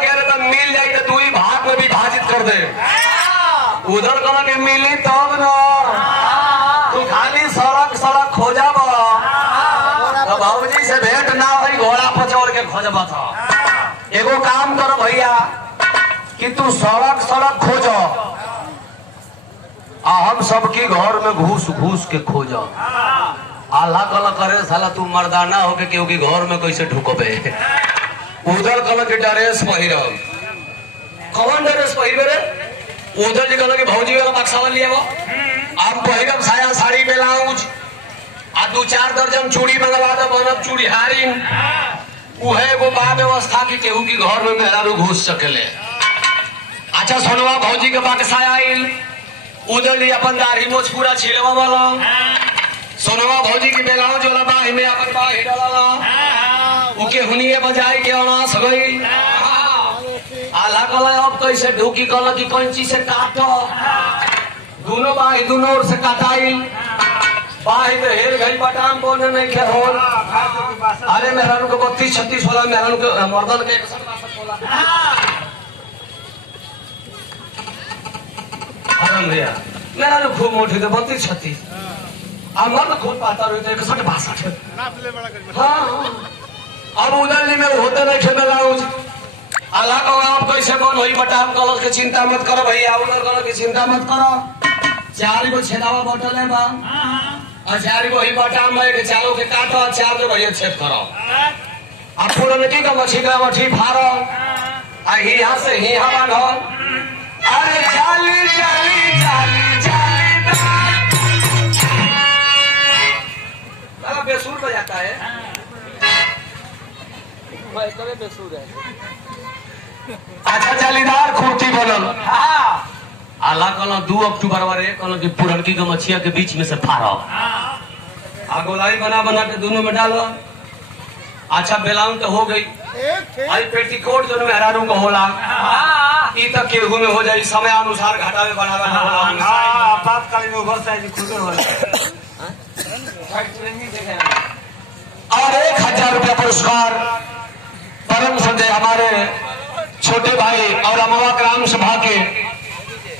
गया तो मिल जाए तो तू ही भाग में विभाजित कर दे। उधर कल के मिली तब न तू खाली सड़क सड़क खोजब तो बाबूजी से भेंट ना हुई घोड़ा पचौड़ के खोजब था। एगो काम कर भैया कि तू सड़क सड़क खोज हम सबकी घर में घूस घूस के खोज। आल्हा कल करे साला तू मर्दाना होके केहू की घर में कैसे ढुकबे। उधर कल के ड्रेस पहिर कौन ड्रेस पहिर रे। उधर जी कल के भौजी वाला बक्सा लिया अब पहिरब साया साड़ी ब्लाउज आ 2-4 दर्जन चूड़ी मंगवा दो बनब चूड़ीहारी। उहे एगो बा व्यवस्था की केहू की घर में मेहरारू घुस सकेले। अच्छा सोनवा भौजी के बक्सा आइल उधर ली अपन दाढ़ी मोछ पूरा छिलवा वाला सोनवा भौजी की ब्लाउज वाला बाही में अपन बाही डाला उके हुनिए बजाई के अनास गई। आल्हा कल अब कैसे ढूकी कल की कैंची से काटो दोनों बाही दोनों ओर से काटाइल बाही तो हेर गई बटाम बोने नहीं खे होल। अरे मेहरानू को 32-36 होला मेहरानू के मर्दन के 61-62 होला। भैया मेहरानू खूब मोटी तो 32-36 मर्द खूब पाता रही तो 61-62। हाँ अब उधर जी में होते नहीं खे ब्लाउज। अल्लाह को आप कैसे बन हुई बटाम कलर के चिंता मत करो भैया उधर कलर की चिंता मत करो। 4 गो छेदावा बोतल है बा और 4 गो ही बटाम में के चारों के काटो और 4 गो भैया छेद करो। अब पुरनकी का मछली का मछली फाड़ो और यहाँ से यहाँ बांधो। अरे जाली जाली जाली जाली बेसूर बजाता है बेसूर है। अच्छा जालीदार खूंटी बनल। आला कल 2 अक्टूबर वाले कल की पुरनकी के मछिया के बीच में से फाड़ो आ गोलाई बना बना के दोनों में डालो। अच्छा बेलाउन तो हो गई। आई पेटीकोट जो मेहरारू को होला ई तक केहू में हो जाए समय अनुसार घटावे बढ़ावे ना होला। आपातकालीन ओवर साइज खुदे होला। और 1000 रुपया पुरस्कार परम संजय हमारे छोटे भाई और अमवा ग्राम सभा के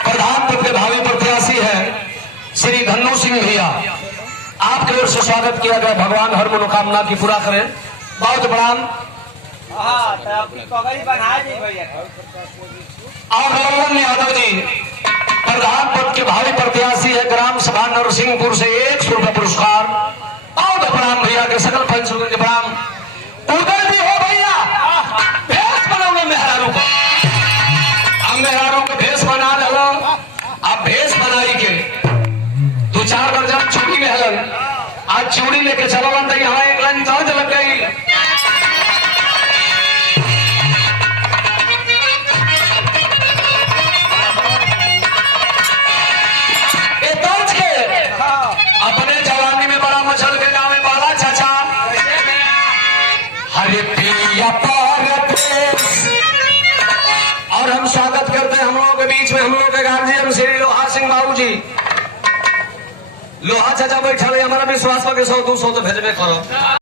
प्रधान पद के भावी प्रत्याशी है श्री धन्नू सिंह भैया आपके ओर से स्वागत किया गया। भगवान हर मनोकामना की पूरा करें। बहुत प्रणाम। और रमन यादव जी प्रधान पद के भावी प्रत्याशी है ग्राम सभा नरसिंहपुर से 100 रुपया पुरस्कार। बहुत प्रणाम भैया के सकल पंचों के प्रणाम। उधर भी हो भैया भेष बनाओगे मेहरारू को अब मेहरारू को भेष बना लो। अब भेष बनाई के 2-4 दर्जन चूड़ी में हलन आज चूड़ी लेके चलो बंद यहाँ एक लाइन चौज लग गई। अपने जवानी में बड़ा मछल के गाँव में बाला चाचा हरे पिया और हम स्वागत करते हैं हम लोगों के बीच में हम लोग के गार्जियन श्री लोहा सिंह बाबू जी। लोहा चाचा बैठा हमारा विश्वास पर 100-200 तो भेजबे करो।